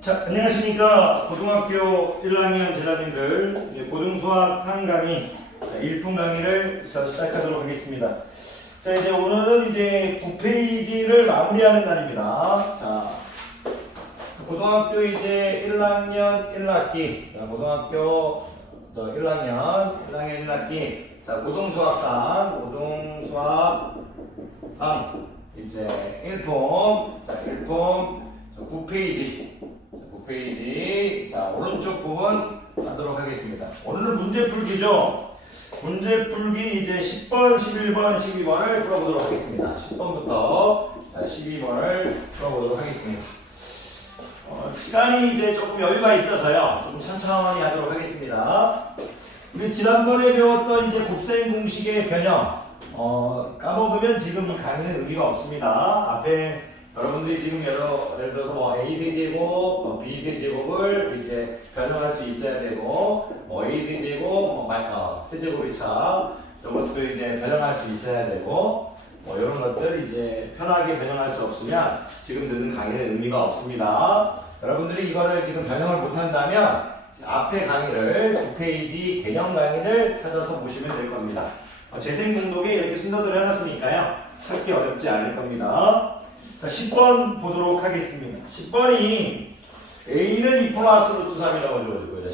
자, 안녕하십니까. 고등학교 1학년 제자님들 고등수학 상강의 1분 강의를 시작하도록 하겠습니다. 자, 이제 오늘은 이제 9페이지를 마무리하는 날입니다. 자, 고등학교 이제 1학년 1학기, 고등학교 1학년 1학기, 자, 고등수학 3, 이제 1품, 자, 1품, 9페이지, 자, 오른쪽 부분 하도록 하겠습니다. 오늘은 문제 풀기죠. 문제 풀기 이제 10번, 11번, 12번을 풀어보도록 하겠습니다. 10번부터 자, 12번을 풀어보도록 하겠습니다. 시간이 이제 조금 여유가 있어서요. 조금 천천히 하도록 하겠습니다. 우리 지난번에 배웠던 이제 곱셈 공식의 변형, 까먹으면 지금 이 강의는 의미가 없습니다. 앞에 여러분들이 지금 예를 들어서 뭐 A 세제곱, B 세제곱을 이제 변형할 수 있어야 되고, A 세제곱, 세제곱 2차, 이런 것도 이제 변형할 수 있어야 되고, 이런 것들 이제 편하게 변형할 수 없으면 지금 듣는 강의는 의미가 없습니다. 여러분들이 이거를 지금 변형을 못한다면 앞에 강의를 9페이지 개념 강의를 찾아서 보시면 될 겁니다. 재생등록에 이렇게 순서대로 해놨으니까요. 찾기 어렵지 않을 겁니다. 자, 10번 보도록 하겠습니다. 10번이 A는 2 플러스 루트 3이라고 주어지고요.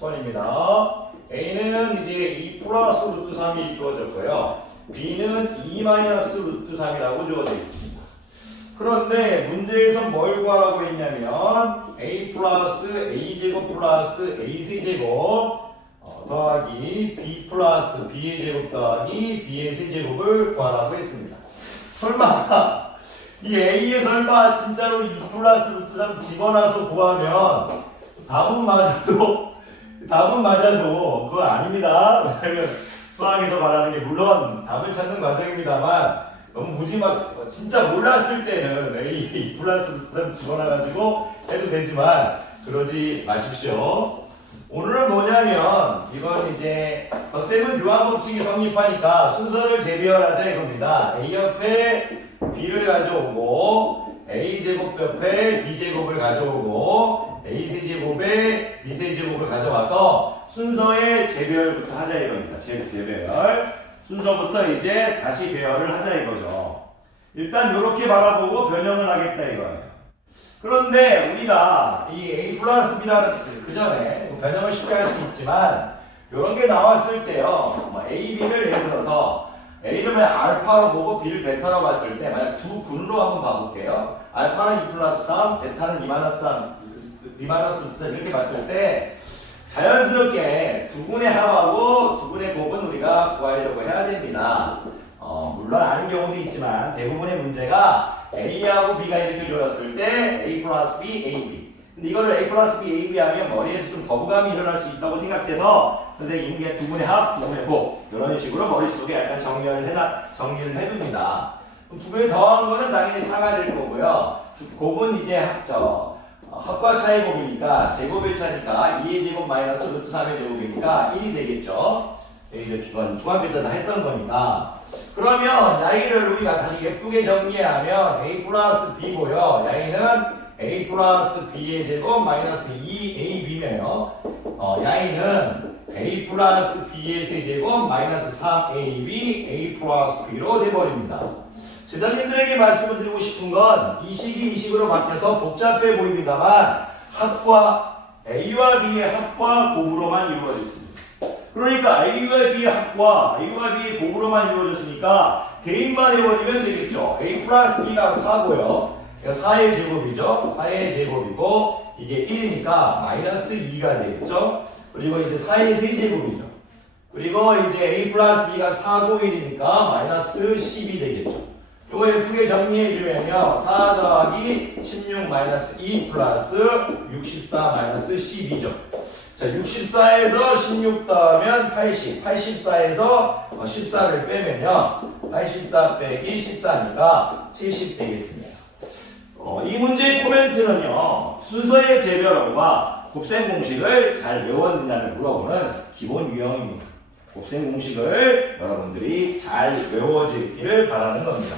10번입니다. A는 이제 2 플러스 루트 3이 주어졌고요. B는 2 마이너스 루트 3이라고 주어져 있습니다. 그런데 문제에서 뭘 구하라고 했냐면 A 플러스 A제곱 플러스 A세제곱 더하기 B 플러스 B의 제곱 더하기 B의 세제곱을 구하라고 했습니다. 설마 이 A에 설마 진짜로 2 플러스 루트 3 집어넣어서 구하면 답은 맞아도 그거 아닙니다. 왜냐면 수학에서 말하는 게 물론 답을 찾는 과정입니다만 너무 무지막 진짜 몰랐을 때는 A 2 플러스 루트 3 집어넣어가지고 해도 되지만 그러지 마십시오. 오늘은 뭐냐면 이건 이제 덧셈은 교환 법칙이 성립하니까 순서를 재배열하자 이겁니다. A 옆에 B를 가져오고 A제곱 옆에 B제곱을 가져오고 A세제곱에 B세제곱을 가져와서 순서의 재배열부터 하자 이겁니다. 재배열 순서부터 이제 다시 배열을 하자 이거죠. 일단 이렇게 바라보고 변형을 하겠다 이거예요. 그런데 우리가 이 A 플러스 B라는 그 전에 변형을 쉽게 할 수 있지만 이런 게 나왔을 때요. A, B를 예를 들어서 A를 만약 알파로 보고 B를 베타로 봤을 때 만약 두 군으로 한번 봐볼게요. 알파는 2 플러스 3, 베타는 2 마이너스 3, 2 마이너스 3 이렇게 봤을 때 자연스럽게 두 군의 합하고 두 군의 곱은 우리가 구하려고 해야 됩니다. 물론 아는 경우도 있지만 대부분의 문제가 A하고 B가 이렇게 주어졌을 때 A 플러스 B, AB. 근데 이거를 A 플러스 B, AB 하면 머리에서 좀 거부감이 일어날 수 있다고 생각돼서 선생님이 이게 두 분의 합, 두 분의 곱 이런 식으로 머릿속에 약간 정리를 해둡니다. 두 분의 더한 거는 당연히 4가 될 거고요. 곱은 이제 합과 차의 곱이니까 제곱 1차니까 2의 제곱 마이너스 루트 3의 제곱이니까 1이 되겠죠. 이제 중간부터 다 했던 거니까. 그러면 야이를 우리가 다시 예쁘게 정리하면 A 플러스 B고요. 야이는 A 플러스 B의 제곱 마이너스 2AB네요. 야이는 A 플러스 B의 세제곱 마이너스 3AB A 플러스 B로 돼버립니다. 제자님들에게 말씀을 드리고 싶은 건 이 식이 이 식으로 바뀌어서 복잡해 보입니다만 합과 A와 B의 합과 곱으로만 이루어져 있습니다. 그러니까 A와 B의 합과 A와 B의 곱으로만 이루어졌으니까 대입만 해버리면 되겠죠. A 플러스 B가 4고요. 4의 제곱이죠. 4의 제곱이고 이게 1이니까 마이너스 2가 되겠죠. 그리고 이제 4의 세제곱이죠. 그리고 이제 A 플러스 B가 4고 1이니까 마이너스 10이 되겠죠. 이거 예쁘게 정리해주면요. 4 더하기 16 마이너스 2 플러스 64 마이너스 12죠. 자, 64에서 16 더하면 80, 84에서 14를 빼면요. 84 빼기 14니까 70 되겠습니다. 이 문제의 코멘트는요. 순서의 재별과 곱셈 공식을 잘 외웠느냐를 물어보는 기본 유형입니다. 곱셈 공식을 여러분들이 잘 외워지기를 바라는 겁니다.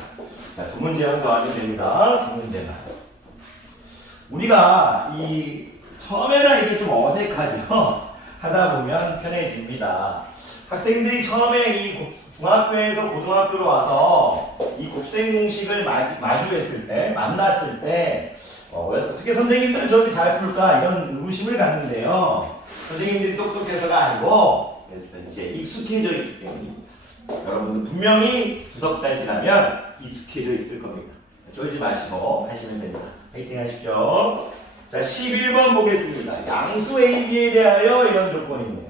자, 두 문제만 더 하면 됩니다. 두 문제만. 우리가 처음에는 이게 좀 어색하죠. 하다 보면 편해집니다. 학생들이 처음에 중학교에서 고등학교로 와서 이 곱셈 공식을 만났을 때, 어떻게 선생님들은 저렇게 잘 풀까? 이런 의구심을 갖는데요. 선생님들이 똑똑해서가 아니고, 이제 익숙해져 있기 때문입니다. 여러분은 분명히 2달 지나면 익숙해져 있을 겁니다. 쫄지 마시고 하시면 됩니다. 파이팅 하십시오. 자, 11번 보겠습니다. 양수 AB에 대하여 이런 조건이 있네요.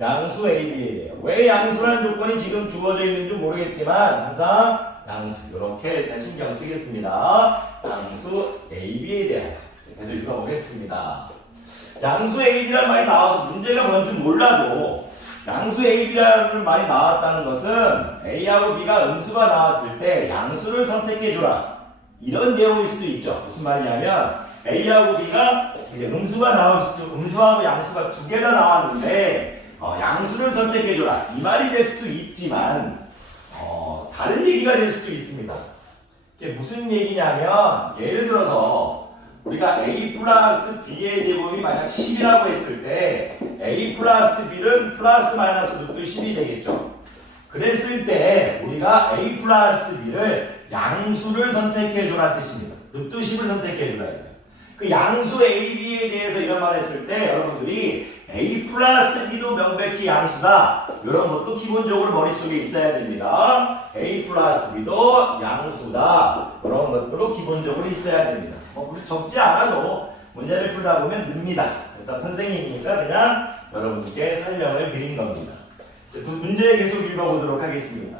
양수 AB에 대하여. 왜 양수라는 조건이 지금 주어져 있는지 모르겠지만 항상 양수 이렇게 일단 신경 쓰겠습니다. 양수 AB에 대하여. 계속 읽어보겠습니다. 양수 AB란 말이 나와서 문제가 뭔지 몰라도 양수 AB라는 말이 나왔다는 것은 A하고 B가 음수가 나왔을 때 양수를 선택해주라. 이런 내용일 수도 있죠. 무슨 말이냐면 A하고 B가 이제 음수하고 양수가 두 개 다 나왔는데 양수를 선택해줘라. 이 말이 될 수도 있지만 다른 얘기가 될 수도 있습니다. 이게 무슨 얘기냐면 예를 들어서 우리가 A 플러스 B의 제곱이 만약 10이라고 했을 때 A 플러스 B는 플러스 마이너스 루트 10이 되겠죠. 그랬을 때 우리가 A 플러스 B를 양수를 선택해줘라 뜻입니다. 루트 10을 선택해줘라. 그 양수 A, B에 대해서 이런 말 했을 때 여러분들이 A 플러스 B도 명백히 양수다. 이런 것도 기본적으로 머릿속에 있어야 됩니다. A 플러스 B도 양수다. 이런 것도 기본적으로 있어야 됩니다. 적지 않아도 문제를 풀다 보면 늡니다. 그래서 선생님이니까 그냥 여러분께 설명을 드린 겁니다. 그 문제 계속 읽어보도록 하겠습니다.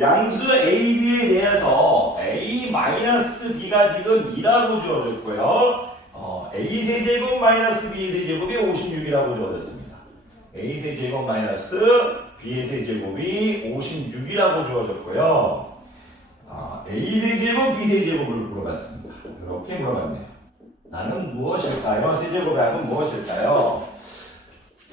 양수 A, B에 대해서 A-B가 지금 2라고 주어졌고요. A 세제곱 마이너스 B 세제곱이 56이라고 주어졌습니다. A 세제곱 마이너스 B 세제곱이 56이라고 주어졌고요. A 세제곱 B 세제곱을 물어봤습니다. 이렇게 물어봤네요. 나는 무엇일까요? 세제곱하고 무엇일까요?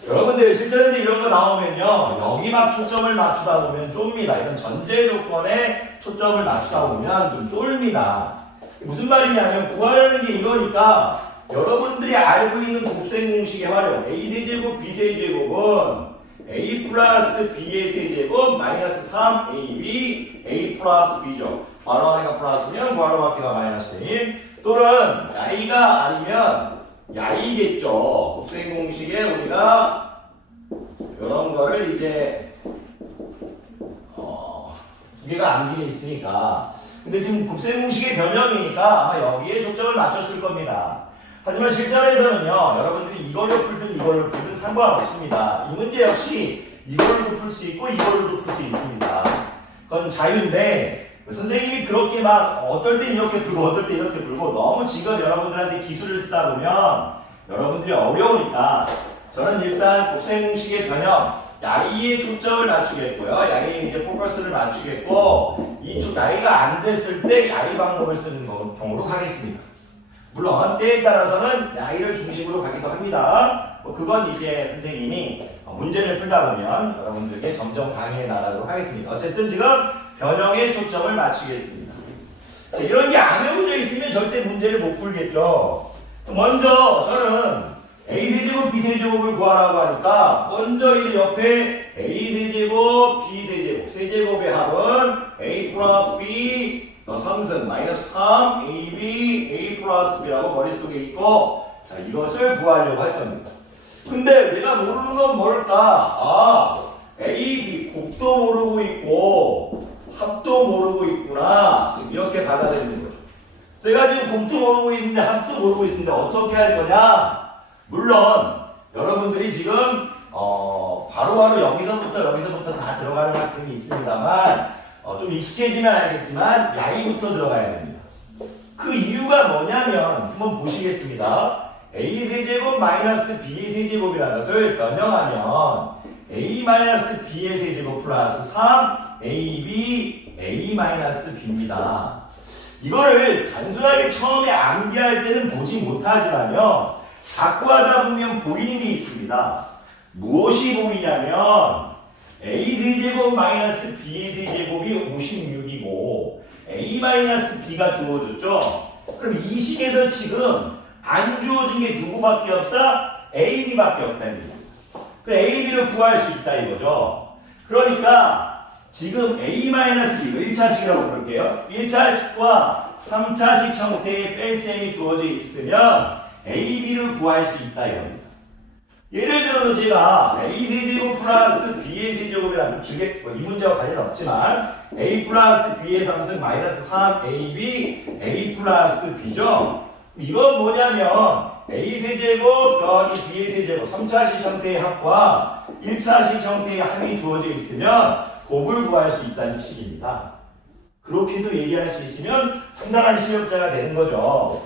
여러분들 실전에서 이런 거 나오면요, 여기 막 초점을 맞추다 보면 좁니다. 이런 전제 조건에 초점을 맞추다 보면 좀 쫄립니다. 무슨 말이냐면 구하려는 게 이거니까 여러분들이 알고 있는 곱셈 공식의 활용 A세제곱 B세제곱은 A 플러스 B의 세제곱 마이너스 3AB A 플러스 B죠. 괄호 하나가 플러스면 괄호 밖에가 마이너스인 또는 야이가 아니면 야이겠죠. 곱셈 공식에 우리가 이런 거를 이제 두 개가 암기되어 있으니까 근데 지금 곱셈 공식의 변형이니까 아마 여기에 초점을 맞췄을 겁니다. 하지만 실전에서는요, 여러분들이 이걸로 풀든 이걸로 풀든 상관없습니다. 이 문제 역시 이걸로도 풀 수 있고 이걸로도 풀 수 있습니다. 그건 자유인데 선생님이 그렇게 막 어떨 때 이렇게 풀고 어떨 때 이렇게 풀고 너무 지금 여러분들한테 기술을 쓰다 보면 여러분들이 어려우니까 저는 일단 곱셈 공식의 변형 야이에 초점을 맞추겠고요. 야이에 이제 포커스를 맞추겠고 야이가 안 됐을 때 야이 방법을 쓰는 경우로 하겠습니다. 물론 때에 따라서는 야이를 중심으로 가기도 합니다. 그건 이제 선생님이 문제를 풀다 보면 여러분들께 점점 강의해 나가도록 하겠습니다. 어쨌든 지금 변형에 초점을 맞추겠습니다. 이런 게 안 외워져 있으면 절대 문제를 못 풀겠죠. 먼저 저는 A세제곱 B세제곱을 구하라고 하니까 먼저 이제 옆에 A세제곱 B세제곱 세제곱의 합은 A 플러스 B 상승 마이너스 3 AB A 플러스 B라고 머릿속에 있고 자 이것을 구하려고 할 겁니다. 근데 내가 모르는 건 뭘까? A, B 곱도 모르고 있고 합도 모르고 있구나. 지금 이렇게 받아들이는 거죠. 내가 지금 곱도 모르고 있는데 합도 모르고 있는데 어떻게 할 거냐? 물론 여러분들이 지금 바로바로 여기서부터 다 들어가는 학생이 있습니다만 좀 익숙해지면 알겠지만 야이부터 들어가야 됩니다. 그 이유가 뭐냐면 한번 보시겠습니다. A세제곱 마이너스 B세제곱이라는 것을 변형하면 A 마이너스 B의 세제곱 플러스 3 AB A 마이너스 B입니다. 이거를 단순하게 처음에 암기할 때는 보지 못하지만요. 자꾸 하다 보면 보이는 게 있습니다. 무엇이 보이냐면 A세제곱 마이너스 B세제곱이 56이고 a-b가 주어졌죠. 그럼 이 식에서 지금 안 주어진 게 누구밖에 없다? ab밖에 없다는 얘기입니다. 그 ab를 구할 수 있다 이거죠. 그러니까 지금 a-b 1차식이라고 부를게요. 1차식과 3차식 형태의 뺄셈이 주어져 있으면 ab를 구할 수 있다 이겁니다. 예를 들어서 제가 a세제곱 플러스 b의 세제곱이라는 길게 이 문제와 관련 없지만 a 플러스 b의 상승 마이너스 3ab a 플러스 b죠. 이건 뭐냐면 a세제곱 더하기 b의 세제곱 3차식 형태의 합과 1차식 형태의 합이 주어져 있으면 곱을 구할 수 있다는 식입니다. 그렇게도 얘기할 수 있으면 상당한 실력자가 되는 거죠.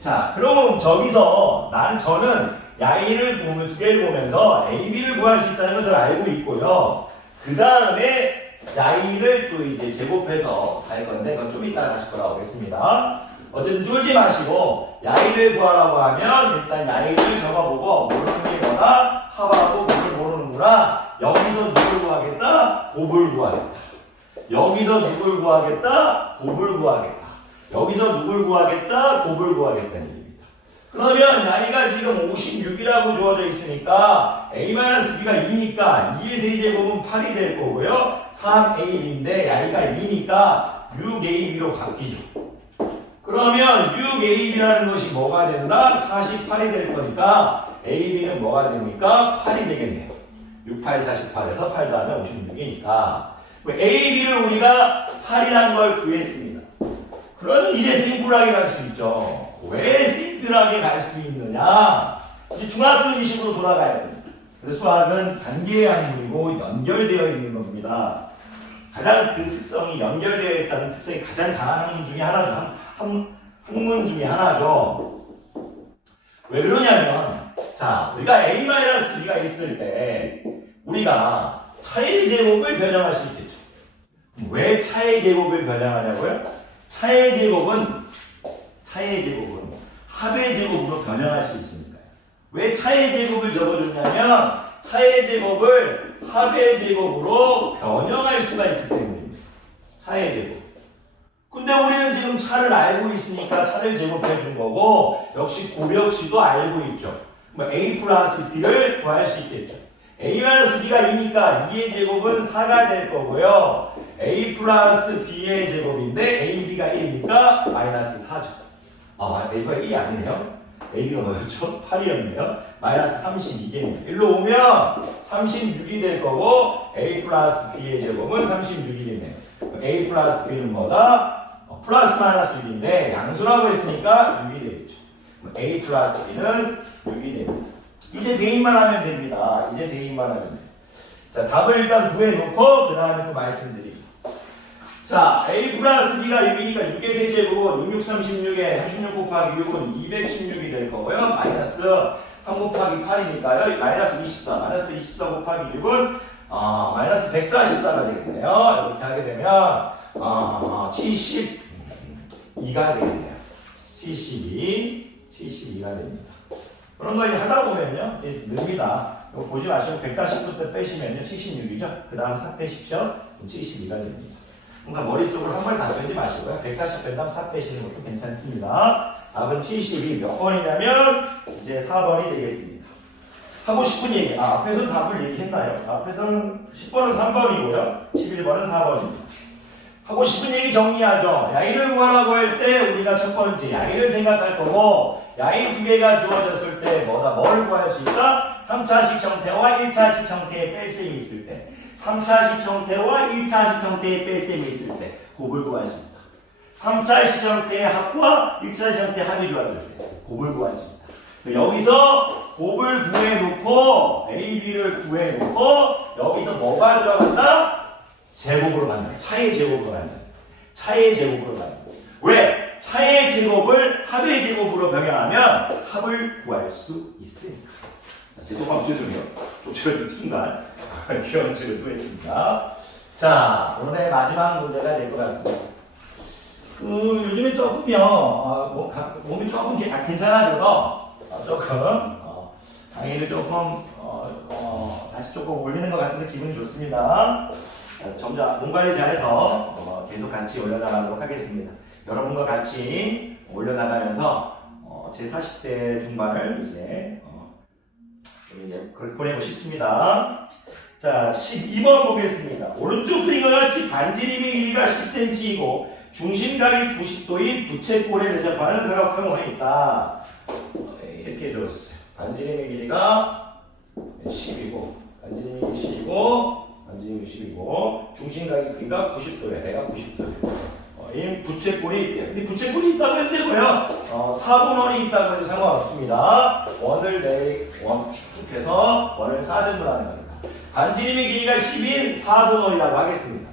자, 그러면 저기서 저는 야이를 보면 두 개를 보면서 AB를 구할 수 있다는 것을 알고 있고요. 그 다음에 야이를 또 이제 제곱해서 갈 건데 그건 좀 이따 다시 돌아오겠습니다. 어쨌든 쫄지 마시고 야이를 구하라고 하면 일단 야이를 적어보고 모르는 게 뭐다? 합하고 곱을 모르는구나. 여기서 누굴 구하겠다? 곱을 구하겠다. 여기서 누굴 구하겠다? 곱을 구하겠다. 여기서 누굴 구하겠다? 곱을 구하겠다는 얘기입니다. 그러면 야이가 지금 56이라고 주어져 있으니까 a-b가 2니까 2의 세제곱은 8이 될 거고요. 3ab인데 야이가 2니까 6ab로 바뀌죠. 그러면 6ab라는 것이 뭐가 된다? 48이 될 거니까 ab는 뭐가 됩니까? 8이 되겠네요. 6, 8, 48에서 8 다음에 56이니까 ab를 우리가 8이라는 걸 구했습니다. 그러면 이제 심플하게 갈 수 있죠. 왜 심플하게 갈 수 있느냐? 이제 중학교식으로 돌아가야 됩니다. 그래서 수학은 단계의 학문이고 연결되어 있는 겁니다. 가장 그 특성이 연결되어 있다는 특성이 가장 강한 학문 중에 하나죠. 학문 중에 하나죠. 왜 그러냐면 자, 우리가 a-b가 있을 때 우리가 차의 제곱을 변형할 수 있겠죠. 왜 차의 제곱을 변형하냐고요? 차의 제곱은 합의 제곱으로 변형할 수 있습니다. 왜 차의 제곱을 적어줬냐면 차의 제곱을 합의 제곱으로 변형할 수가 있기 때문입니다. 차의 제곱. 근데 우리는 지금 차를 알고 있으니까 차를 제곱해 준 거고 역시 곱 역시도 알고 있죠. a 플러스 b를 구할 수 있겠죠. a-b가 2니까 2의 제곱은 4가 될 거고요. a 플러스 b의 제곱인데 ab가 1이니까 마이너스 4죠. a가 1이 아니네요. ab가 뭐였죠? 8이었네요. 마이너스 32개입니다. 일로 오면 36이 될 거고 a 플러스 b의 제곱은 36이 되네요. a 플러스 b는 뭐다? 플러스 마이너스 6인데 양수라고 했으니까 6이 되겠죠. a 플러스 b는 6이 됩니다. 이제 대입만 하면 됩니다. 이제 대입만 하면 돼요. 자, 답을 일단 구해놓고 그 다음에 또 말씀드리죠. 자, a 플러스 b가 6이니까 6의 세제곱은 6, 6, 36에 36 곱하기 6은 216이 될 거고요. 마이너스 3 곱하기 8이니까요. 마이너스 24. 마이너스 24 곱하기 6은 마이너스 144가 되겠네요. 이렇게 하게 되면 72가 되겠네요. 72가 됩니다. 그런 거 이제 하다 보면요, 늡니다. 이거 보지 마시고 140부터 빼시면요, 76이죠. 그 다음 4 빼십시오. 72가 됩니다. 그러니까 머릿속으로 한 번 다 빼지 마시고요. 140 뺀 다음 4 빼시는 것도 괜찮습니다. 답은 72. 몇 번이냐면 이제 4번이 되겠습니다. 하고 싶은 얘기. 앞에서는 답을 얘기했나요? 앞에서는 10번은 3번이고요. 11번은 4번입니다. 하고 싶은 얘기 정리하죠. 야이를 구하라고 할 때 우리가 첫 번째 야이를 생각할 거고 야이 두 개가 주어졌을 때 뭘 구할 수 있다? 3차식 형태와 1차식 형태의 뺄셈이 있을 때 3차식 형태와 1차식 형태의 뺄셈이 있을 때 곱을 구할 수 있다. 3차식 형태의 합과 1차식 형태의 합이 주어질 때 곱을 구할 수 있다. 여기서 곱을 구해놓고 AB를 구해놓고 여기서 뭐가 들어간다? 제곱으로 만든다. 차의 제곱으로 만든다. 차의 제곱으로 만든다. 왜? 차의 제곱을 합의 제곱으로 변형하면 합을 구할 수 있으니까. 죄송해요. 쪽지를 순간 기원치를 또 했습니다. 자, 오늘의 마지막 문제가 될 것 같습니다. 요즘에 조금요, 몸이 조금 괜찮아져서 조금 강의를 조금 다시 조금 올리는 것 같아서 기분이 좋습니다. 점점 몸 관리 잘해서 계속 같이 올려나가도록 하겠습니다. 여러분과 같이 올려나가면서 제 40대 중반을 이제 보내고 싶습니다. 자, 12번 보겠습니다. 오른쪽 그림과 같이 반지름의 길이가 10cm이고 중심각이 90도인 부채꼴에 대접하는 사각형원에 있다. 이렇게 들었어요. 반지름의 길이가 10이고 반지름이 10이고 반지름이 10이고 중심각의 크기가 90도예요. 얘가 90도예요. 이 부채꼴이 있대요. 근데 부채꼴이 있다고 해도 되고요. 4분원이 있다고 해도 상관없습니다. 원을 쭉 해서 원을 4등분하는 겁니다. 반지름의 길이가 10인 4분원이라고 하겠습니다.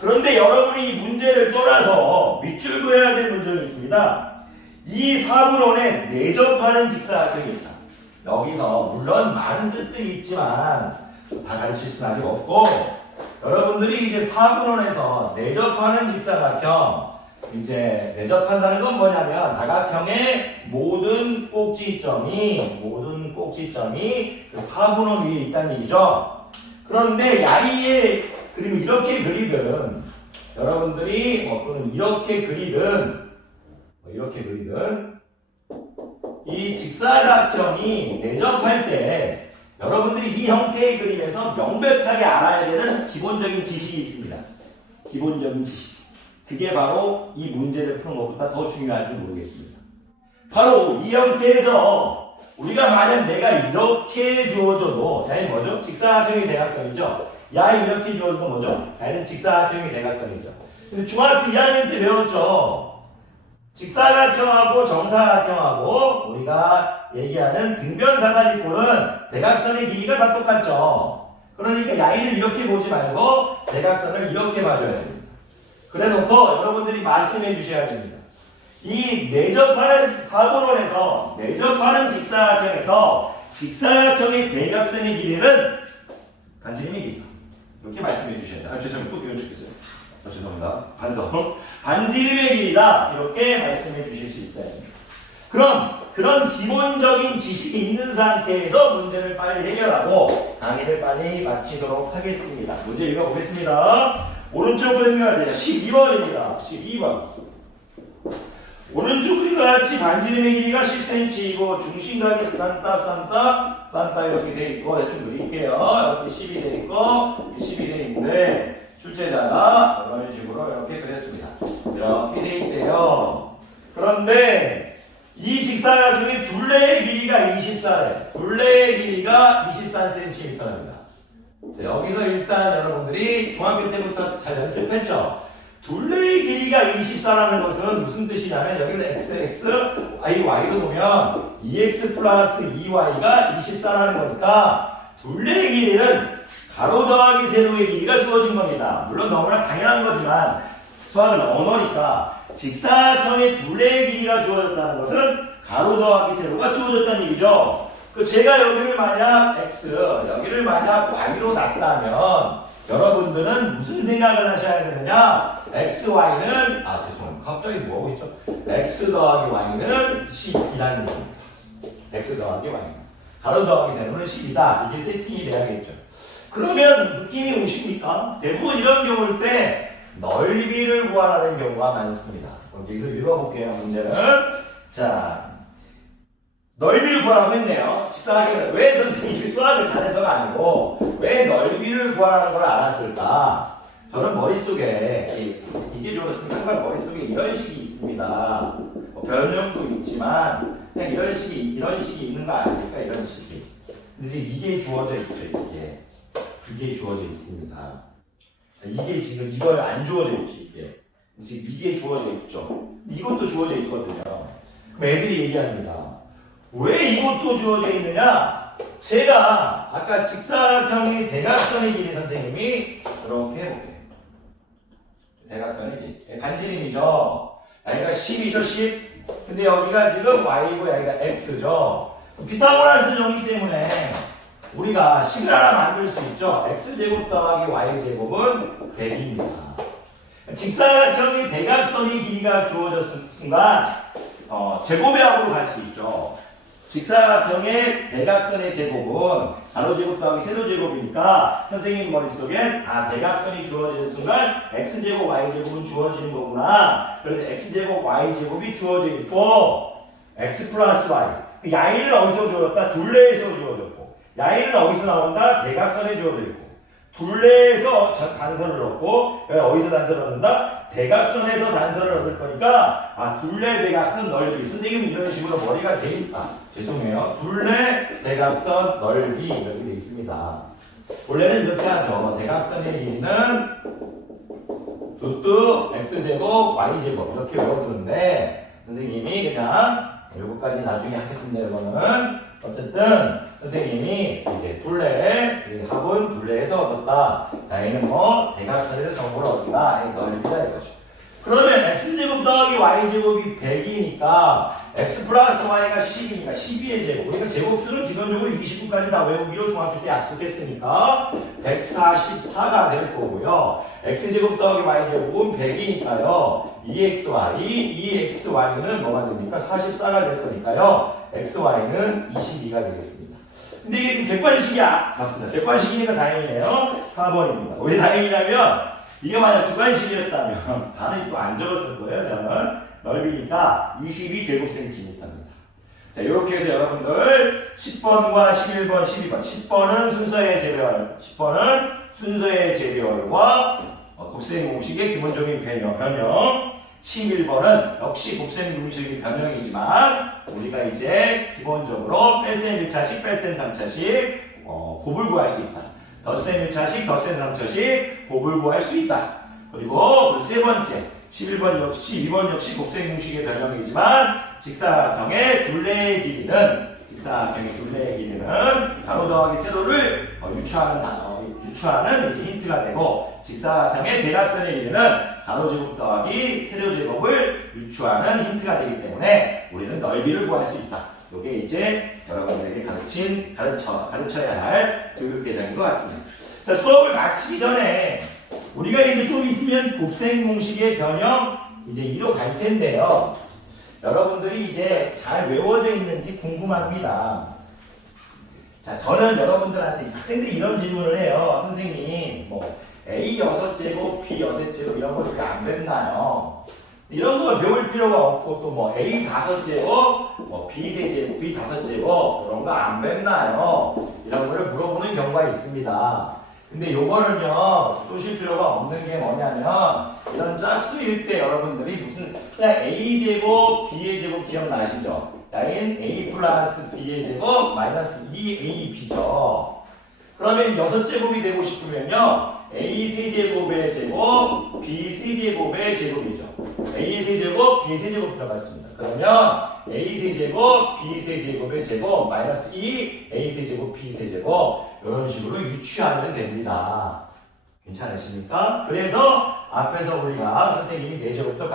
그런데 여러분이 이 문제를 떠나서 밑줄 그어야 될 문제가 있습니다. 이 4분원에 내접하는 직사각형이 있다. 여기서 물론 많은 뜻들이 있지만 다 가르칠 수는 아직 없고 여러분들이 이제 4분원에서 내접하는 직사각형 이제 내접한다는 건 뭐냐면 다각형의 모든 꼭지점이 그 4분원 위에 있다는 얘기죠. 그런데 야이의 그림을 이렇게 그리든 여러분들이 또는 이렇게 그리든 이 직사각형이 내접할 때 여러분들이 이 형태의 그림에서 명백하게 알아야 되는 기본적인 지식이 있습니다. 기본적인 지식. 그게 바로 이 문제를 푸는 것보다 더 중요한지 모르겠습니다. 바로 이 형태에서 우리가 만약 내가 이렇게 주어져도 야이 뭐죠? 직사각형의 대각선이죠. 야이 이렇게 주어져도 뭐죠? 야이는 직사각형의 대각선이죠. 근데 중학교 2학년 때 배웠죠. 직사각형하고 정사각형하고 우리가 얘기하는 등변사다리꼴은 대각선의 길이가 다 똑같죠. 그러니까 야이를 이렇게 보지 말고 대각선을 이렇게 봐줘야 됩니다. 그래 놓고 여러분들이 말씀해 주셔야 됩니다. 이 내접하는 4분원에서 내접하는 직사각형에서 직사각형의 대각선의 길이는 반지름의 길이 이렇게 말씀해 주셔야 돼요. 죄송합니다. 또 기운 죽겠어요. 죄송합니다. 반지름의 길이다. 이렇게 말씀해 주실 수 있어야 됩니다. 그럼 그런 기본적인 지식이 있는 상태에서 문제를 빨리 해결하고 강의를 빨리 마치도록 하겠습니다. 문제 읽어보겠습니다. 오른쪽 그림과 같이 12번입니다. 12번. 오른쪽 그림과 같이 반지름의 길이가 10cm이고 중심각이 산타 이렇게 돼 있고 대충 그릴게요. 이렇게 10이 돼 있고 10이 돼 있는데 출제자가 이런 식으로 이렇게 그렸습니다. 이렇게 돼 있대요. 그런데 이 직사각형의 둘레의 길이가 24래. 둘레의 길이가 23cm입니다. 여기서 일단 여러분들이 중학교 때부터 잘 연습했죠? 둘레의 길이가 24라는 것은 무슨 뜻이냐면 여기서 x, y도 보면 2x 플러스 2y가 24라는 거니까 둘레의 길이는 가로 더하기 세로의 길이가 주어진 겁니다. 물론 너무나 당연한 거지만 수학은 언어니까 직사각형의 둘레의 길이가 주어졌다는 것은 가로 더하기 세로가 주어졌다는 얘기죠. 제가 여기를 만약 x, 여기를 만약 y로 놨다면 여러분들은 무슨 생각을 하셔야 되느냐? x, y는 죄송합니다. 갑자기 뭐하고 있죠? x 더하기 y는 10이라는 얘기입니다. x 더하기 y는 가로 더하기 세로는 10이다. 이게 세팅이 돼야겠죠. 그러면 느낌이 오십니까? 대부분 이런 경우일 때 넓이를 구하라는 경우가 많습니다. 여기서 읽어볼게요. 문제는 자 넓이를 구하라고 했네요. 직사각형 왜 선생님이 수학을 잘해서가 아니고 왜 넓이를 구하라는 걸 알았을까? 저는 머릿속에 이게 좋았으면 항상 머릿속에 이런 식이 있습니다. 변형도 있지만 그냥 이런 식이 있는 거 아닙니까? 이런 식이. 근데 지금 이게 주어져 있죠. 이게 주어져 있습니다. 이게 지금 이걸 안 주어져 있지. 지금 이게 주어져 있죠. 이것도 주어져 있거든요. 그럼 애들이 얘기합니다. 왜 이것도 주어져 있느냐? 제가 아까 직사각형의 대각선의 길이 선생님이 이렇게 해볼게요. 대각선의 길이. 반지름이죠. 여기가 10이죠, 10. 근데 여기가 지금 y고 여기가 x죠. 피타고라스 정리 때문에 우리가 식을 하나 만들 수 있죠. x제곱 더하기 y제곱은 100입니다. 직사각형의 대각선의 길이가 주어졌을 순간 제곱의 합으로 갈 수 있죠. 직사각형의 대각선의 제곱은 가로제곱 더하기 세로제곱이니까 선생님 머릿속엔 대각선이 주어지는 순간 x제곱 y제곱은 주어지는 거구나. 그래서 x제곱 y제곱이 주어져 있고 x 플러스 y. 야이는 어디서 주어졌다? 둘레에서 주어졌고 야이는 어디서 나온다? 대각선에 주어져 있고 둘레에서 단선을 얻고 어디서 단선을 얻는다? 대각선에서 단선을 얻을 거니까 둘레 대각선 넓이. 선생님 이런 식으로 머리가 돼 있다. 죄송해요. 둘레 대각선 넓이 이렇게 돼 있습니다. 원래는 이렇게 하죠. 대각선의 길이는 루트 x제곱 y제곱 이렇게 외워두는데 선생님이 그냥 요거까지 나중에 하겠습니다. 이거는 어쨌든 선생님이 이제 둘레 합은 둘레에서 얻었다. 얘는 뭐 대각선에서 정보를 얻다. 넓이다 이거죠. 그러면 x제곱 더하기 y제곱이 100이니까 x 플러스 y가 10이니까 12의 제곱. 그러니까 제곱수는 기본적으로 29까지 다 외우기로 중학교 때 약속했으니까 144가 될 거고요. x제곱 더하기 y제곱은 100이니까요. 2xy는 뭐가 됩니까? 44가 될 거니까요. xy는 22가 되겠습니다. 근데 이게 좀 객관식이야. 맞습니다. 객관식이니까 다행이네요. 4번입니다. 왜 다행이냐면 이게 만약 주관식이었다면 단위 또 안 적었을 거예요. 저는 넓이니까 22제곱센티미터입니다. 자, 이렇게 해서 여러분들 10번과 11번, 12번 10번은 순서의 재배열과 곱셈 공식의 기본적인 변형 11번은 역시 곱셈 공식의 변형이지만 우리가 이제 기본적으로 뺄셈 1차식, 뺄셈 3차식 곱을 구할 수 있다. 덧셈 1차식, 덧셈 3차식 곱을 구할 수 있다. 그리고 세 번째 11번 역시 2번 역시 곱셈 공식의 변형이지만 직사각형의 둘레의 길이는 가로 더하기 세로를 유추하는 이제 힌트가 되고 직사각형의 대각선의 길이는 가로제곱 더하기 세로제곱을 유추하는 힌트가 되기 때문에 우리는 넓이를 구할 수 있다. 이게 이제 여러분들에게 가르쳐야 할 교육 대상인 것 같습니다. 자, 수업을 마치기 전에 우리가 이제 좀 있으면 곱셈 공식의 변형 이제 이로 갈 텐데요. 여러분들이 이제 잘 외워져 있는지 궁금합니다. 자, 저는 여러분들한테 학생들이 이런 질문을 해요. 선생님, 뭐 A 6제곱, B 6제곱 이런 거 그렇게 안 뱉나요? 이런 걸 배울 필요가 없고 또 뭐 A 5제곱, 뭐 B 3제곱, B 5제곱 이런 거 안 뱉나요? 이런 거를 물어보는 경우가 있습니다. 근데 요거는요 쏘실 필요가 없는 게 뭐냐면 이런 짝수일 때 여러분들이 그냥 A제곱, B의 제곱 기억나시죠? 여긴 A 플러스 B의 제곱 마이너스 2AB죠. 그러면 6제곱이 되고 싶으면요 A 세제곱의 제곱, B 세제곱의 제곱이죠. A 세제곱, B 세제곱 들어갔습니다. 그러면 A 세제곱, B 세제곱의 제곱 마이너스 2 A 세제곱, B 세제곱 이런 식으로 유추하면 됩니다. 괜찮으십니까? 그래서 앞에서 우리가 선생님이 4제곱도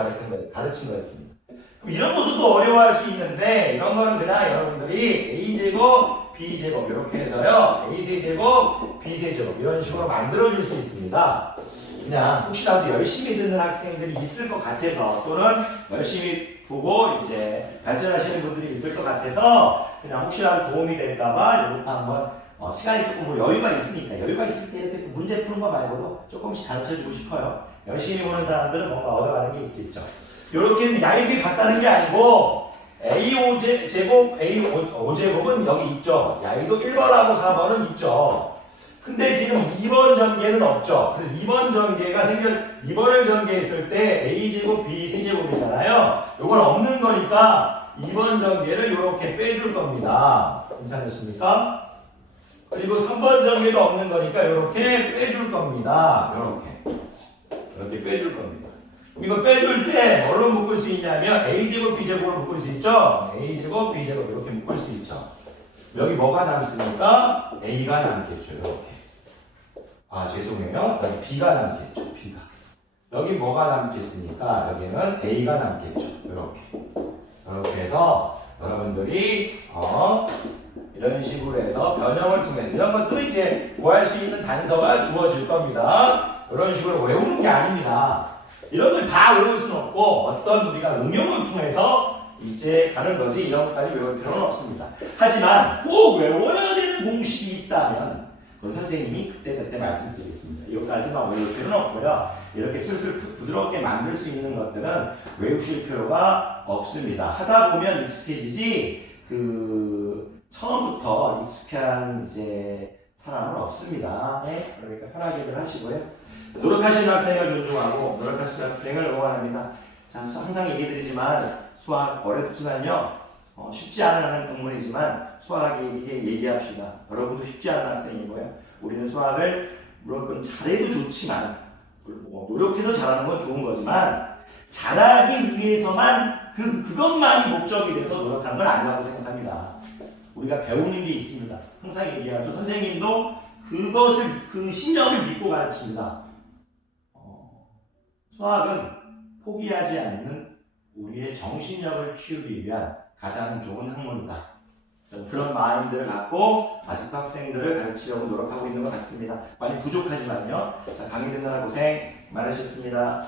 가르친 거였습니다. 그럼 이런 것도 어려워할 수 있는데 이런 거는 그냥 여러분들이 A제곱, B제곱 이렇게 해서요 A세제곱, B세제곱 이런 식으로 만들어줄 수 있습니다. 그냥 혹시라도 열심히 듣는 학생들이 있을 것 같아서 또는 열심히 보고 이제 발전하시는 분들이 있을 것 같아서 그냥 혹시라도 도움이 될까봐 이것도 한번 시간이 조금 뭐 여유가 있으니까 여유가 있을 때 이렇게 문제 푸는 거 말고도 조금씩 가르쳐주고 싶어요. 열심히 보는 사람들은 뭔가 얻어가는 게 있겠죠. 이렇게 야입이 같다는 게 아니고 A 5제곱, A 5제곱은 여기 있죠. 야이도 1번하고 4번은 있죠. 근데 지금 2번 전개는 없죠. 그래서 2번 전개가 2번을 전개했을 때 A제곱, B 세제곱이잖아요. 이건 없는 거니까 2번 전개를 이렇게 빼줄 겁니다. 괜찮으십니까? 그리고 3번 전개도 없는 거니까 이렇게 빼줄 겁니다. 이렇게 빼줄 겁니다. 이거 빼줄 때 뭘로 묶을 수 있냐면 A제곱, B제곱으로 묶을 수 있죠? A제곱, B제곱 이렇게 묶을 수 있죠. 여기 뭐가 남습니까? A가 남겠죠. 이렇게. 죄송해요. 여기 B가 남겠죠. B가. 여기 뭐가 남겠습니까? 여기는 A가 남겠죠. 이렇게 해서 여러분들이 이런 식으로 해서 변형을 통해서 이런 것들을 이제 구할 수 있는 단서가 주어질 겁니다. 이런 식으로 외우는 게 아닙니다. 이런 걸 다 외울 수는 없고 어떤 우리가 응용을 통해서 이제 가는 거지 이런 것까지 외울 필요는 없습니다. 하지만 꼭 외워야 되는 공식이 있다면 그건 선생님이 그때 말씀드리겠습니다. 이것까지만 외울 필요는 없고요. 이렇게 슬슬 부드럽게 만들 수 있는 것들은 외우실 필요가 없습니다. 하다 보면 익숙해지지 처음부터 익숙한 이제 사람은 없습니다. 네? 그러니까 편하게들 하시고요. 노력하시는 학생을 존중하고 노력하시는 학생을 응원합니다. 자, 항상 얘기드리지만 수학 어렵지만요. 쉽지 않은 학문이지만 수학 얘기합시다. 여러분도 쉽지 않은 학생이고요. 우리는 수학을 물론 잘해도 좋지만 노력해서 잘하는 건 좋은 거지만 잘하기 위해서만 그것만이 목적이 돼서 노력하는 건 아니라고 생각합니다. 우리가 배우는 게 있습니다. 항상 얘기하죠. 선생님도 그 신념을 믿고 가르칩니다. 수학은 포기하지 않는 우리의 정신력을 키우기 위한 가장 좋은 학문이다. 그런 마인드를 갖고 아직도 학생들을 가르치려고 노력하고 있는 것 같습니다. 많이 부족하지만요. 자, 강의 듣느라 고생 많으셨습니다.